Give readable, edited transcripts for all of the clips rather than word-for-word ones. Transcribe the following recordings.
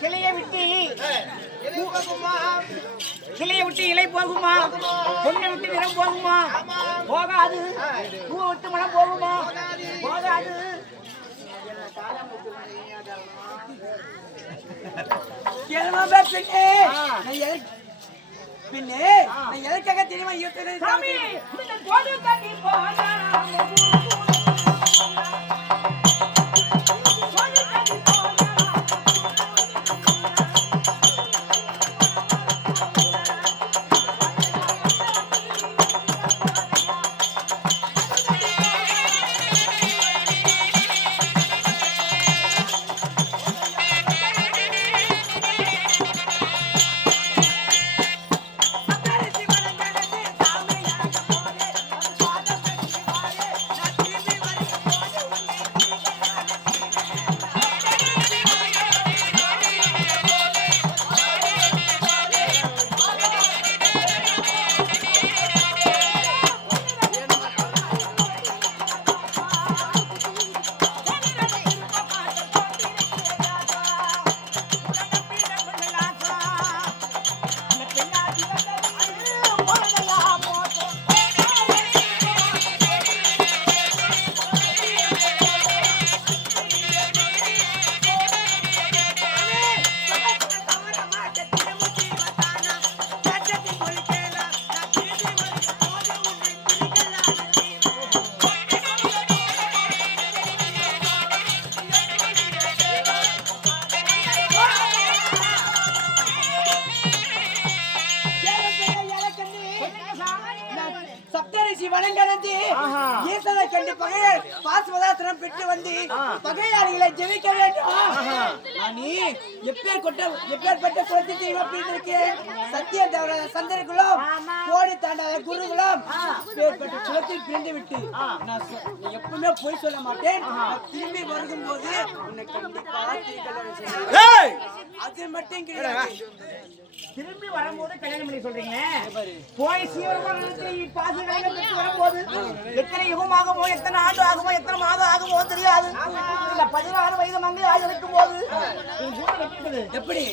கிளையை விட்டு கிளையை விட்டு இலை போகுமா? பொண்ணை விட்டு நிறம் போகுமா? போகாது. பூவை விட்டு மனம் போகுமா? போகாது. பின்னே நான் எதற்காக தெரியுமா பகையாளிகளை ஜெயிக்க வேண்டும். நீ எப்பேற்பட்ட குலத்தில் சத்திய சந்தர்களும் கோடி தாண்டாத குருகளும் குலத்தில் பிரிந்து விட்டு நான் எப்பவுமே போய் சொல்ல மாட்டேன். திரும்பி வருகும் போது உன்னை கண்டிப்பா அது மட்டும் கிடையாது. திரும்பி வரும்போது கல்யாணம் பண்ணி சொல்றீங்க. போய் பாசி வரும்போது எத்தனை யுகம் ஆகுமோ, எத்தனை ஆண்டு ஆகுமோ, எத்தனை மாதம் ஆகுமோ தெரியாது. 16 வயது மங்கை ஆகிருக்கும் போது எப்படி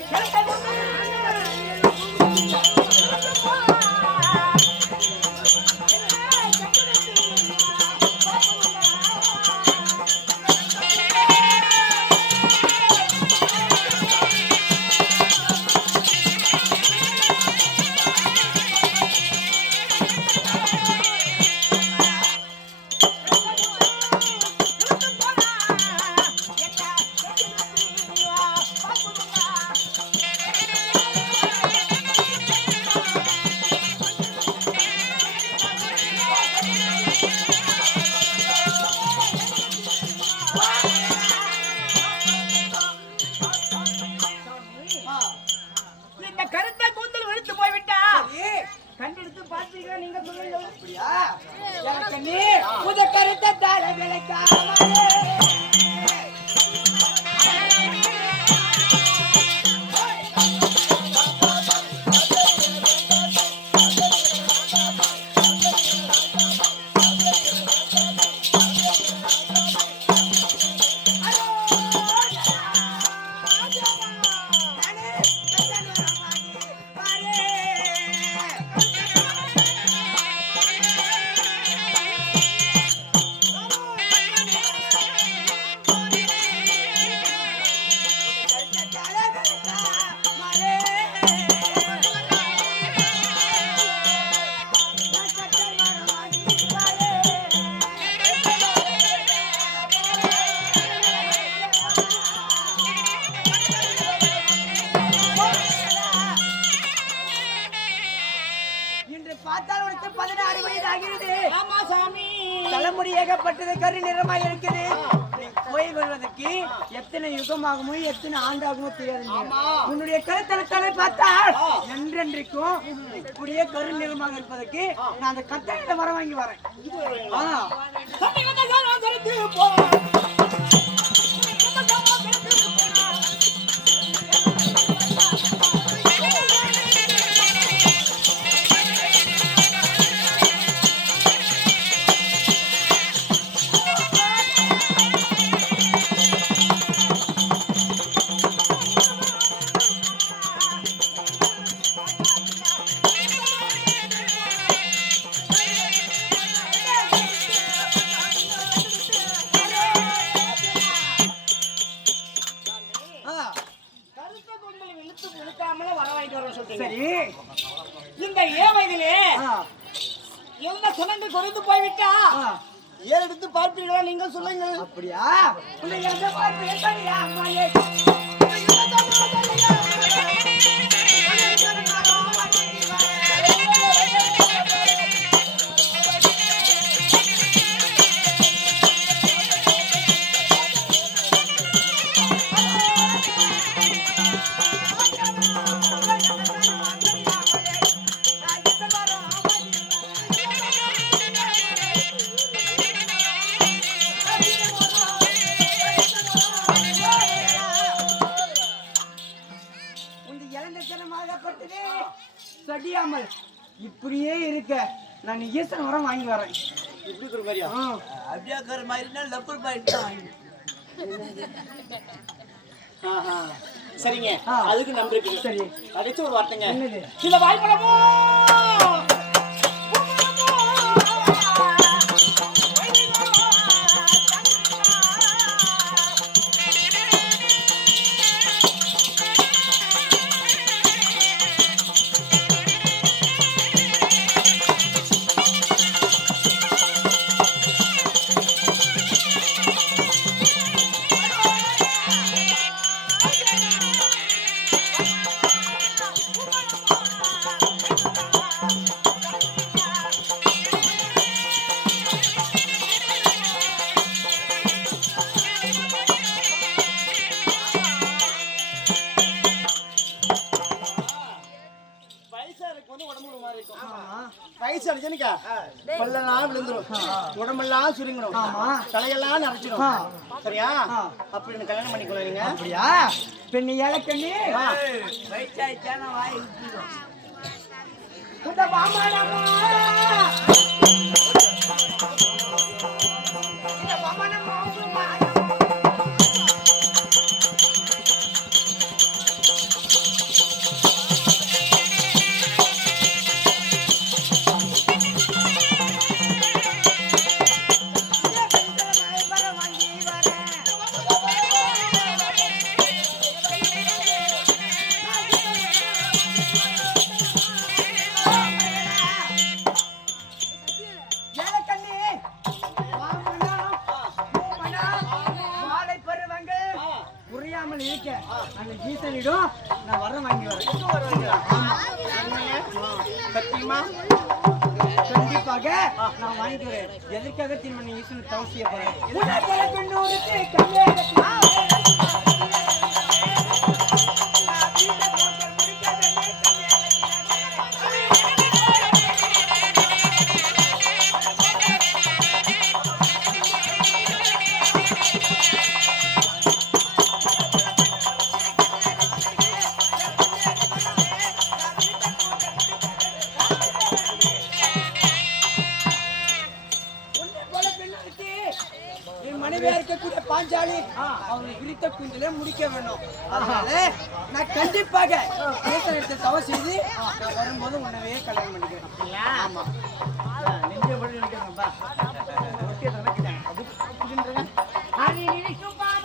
தலைமுடியேகப்பட்டது கரு நிறமாய் இருக்குது. போய் வருவதற்கு எத்தனை யுகமாகுமோ எத்தனை ஆண்டாகுமோ தெரியாது. உன்னுடைய கருத்தலத்தலை பார்த்தால் என்றென்றைக்கும் இப்படியே கரு நிறமாக இருப்பதற்கு நான் அந்த கத்தனை வர வாங்கி வரேன். வாங்கிட்டு வரேன்னு சொல்றீங்க. சரி, இந்த வயதிலே என்ன சுமந்து குறைந்து போய்விட்டா எடுத்து பார்ப்பீங்களா நீங்க சொல்லுங்க. அப்படியா? உன்னை எந்த பார்த்து எப்படியா அம்மாயே? சடியாமல் இப்படியே இருக்க நான் ஈசன் வரம் வாங்கி வரேன். இப்படி இருக்கிற மாதிரியா? அப்படியே இருக்கிற மாதிரினா லப்பர் பாயிண்ட் தான் வாங்கி. சரிங்க, அதுக்கு நம்பி. சரி, கடைசி ஒரு வார்த்தைங்க. என்னது? இந்த வாய்ப்பழமோ பல்லெல்லாம் விழுந்துரும், உடம்பெல்லாம் சுருங்கிடும், தலையெல்லாம் நரைச்சிடும். சரியா? அப்படின்னு கல்யாணம் பண்ணிக்கலாம் நீங்க. அப்படியா? பெண்ணு ஏழக்கண்ணி வயிற்றாய்ச்சான வாய் நான் வரம் வாங்கி வரேன். கண்டிப்பாக நான் வாங்கிக்கிறேன். எதற்காக திருமணி ஈசன் தவசிய போறேன்? பாஞ்சாலி அவங்க விரித்த குஞ்சிலே முடிக்க வேணும். அதனால நான் கண்டிப்பாக எடுத்து தவ செய்து நான் வரும்போது உன்னவே கல்யாணம் பண்ணிக்கிறேன். ஆமா, நெஞ்ச படி நினைக்கிறேன்பா. ஓகே நினைக்கிறேன். அது புரிஞ்சுன்றேன். அது நினைக்கும் பாரு.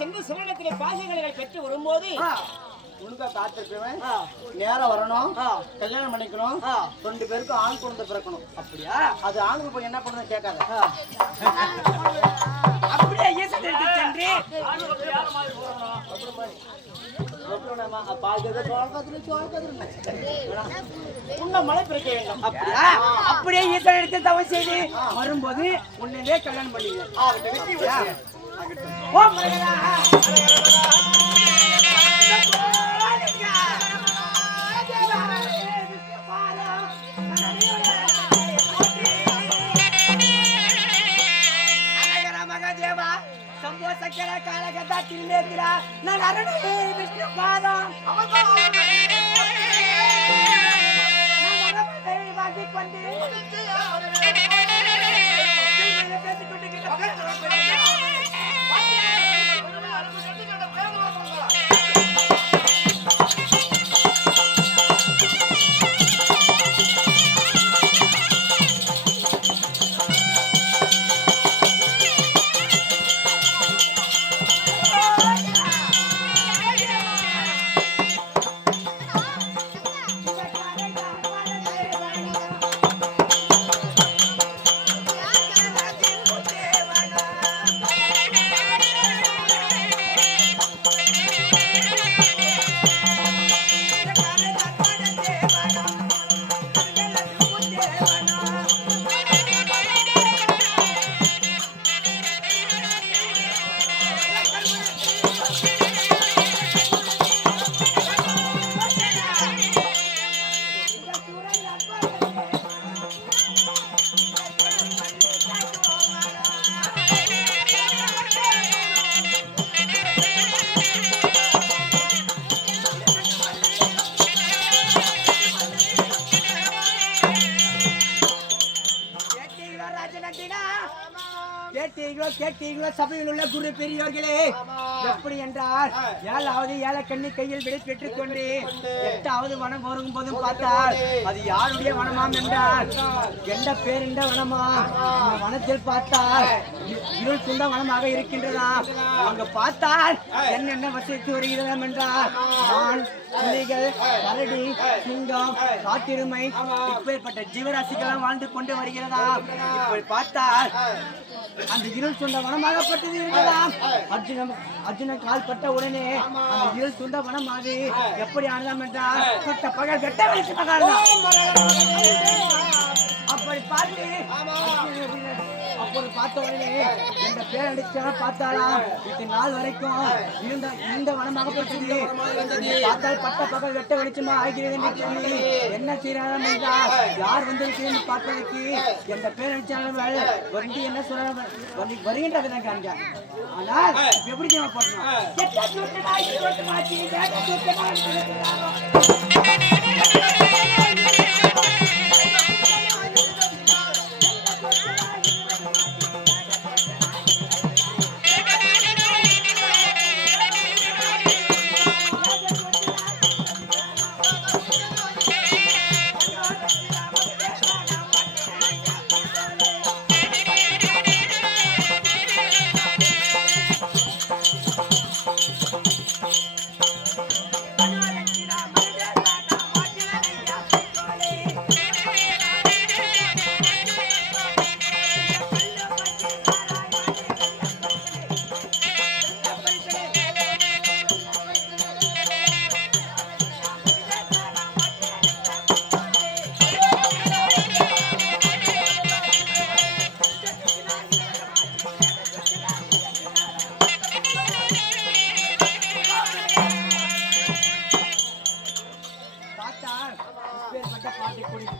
சென்று சிவனிடத்திலே பாசங்களை பெற்று வரும்போது உனக்கா காத்திருப்பேன். நேரம் வரணும், கல்யாணம் பண்ணிக்கணும், 2 பேருக்கும் ஆண் குழந்தை பிறக்கணும். அப்படியா? அது ஆண்கள் போய் என்ன பண்ணுறது கேட்காத. அப்படியே சென்று மழை பிறக்க வேண்டும். அப்படியா? அப்படியே ஈசன் எடுத்து தவ செய்து வரும்போது உன்னையே கல்யாணம் பண்ணிடுவேன். ஓ மரகதா நான் அருணகிரி விஷ்ணு பாதம் நான் வரமதை வாங்கிக் கொண்டு கேட்டீங்களோ சபையில் உள்ள குரு பெரியோர்களே எப்படி என்றால் 7வது ஏலக்கண்ணி கையில் விடை பெற்றுக் கொண்டு 8வது வனம் வரும் போதும் பார்த்தால் அது யாருடைய வனமாம் என்றால் எந்த பேருண்ட வனமா இந்த வனத்தில் பார்த்தால் இருள் சுண்ட வனமாக இருக்கின்றதா அங்க பார்த்தால் என்னென்ன வசித்து வருகிறதாம் என்றால் நான் புலிகள் கரடி சிங்கம் காட்டிருமை இப்பேற்பட்ட ஜீவராசிகளும் வாழ்ந்து கொண்டு வருகிறதா இப்படி பார்த்தால் அந்த இருள் சுண்ட வனமாகப்பட்டது இருக்கலாம் அர்ஜுனன் கால் பட்ட உடனே அந்த இருள் சுண்ட வனமாகி எப்படி ஆனதாம் என்றால் பட்ட பகல் கெட்ட வெளிச்சமாக அப்படி பார்த்து அப்போது பார்த்த உடனே என்ற பேர் அடிச்சா பார்த்தாலாம் இது நாள் வரைக்கும் இந்த வனமாகப்பட்டது பார்த்தால் பட்ட பகல் வெட்ட வெளிச்சமா ஆகிறது என்று சொல்லி என்ன செய்யறாங்க என்றால் யார் வந்திருக்கிறேன் பார்ப்பதற்கு என்ற பேர் அடிச்சாலும் வந்து என்ன சொல்ல வருகின்றது நான் காண்கிறேன் ஆனால் எப்படி செய்ய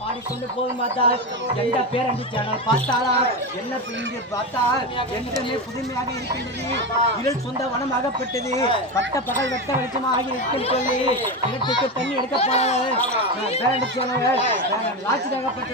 பாடிக்கொண்டு போதும் பார்த்தால் எந்த பேரண்டி சேனல் பார்த்தாலா என்ன இங்கு பார்த்தால் என்றுமே புதுமையாக இருக்கின்றது இருள் சொந்த வனமாகப்பட்டது பட்ட பகல் வெட்ட வெளிச்சமாக ஆகி இருக்கும் சொல்லி இடத்துக்கு தண்ணி எடுக்க போனாங்க பேரண்டி சேனல் லாட்சியாகப்பட்ட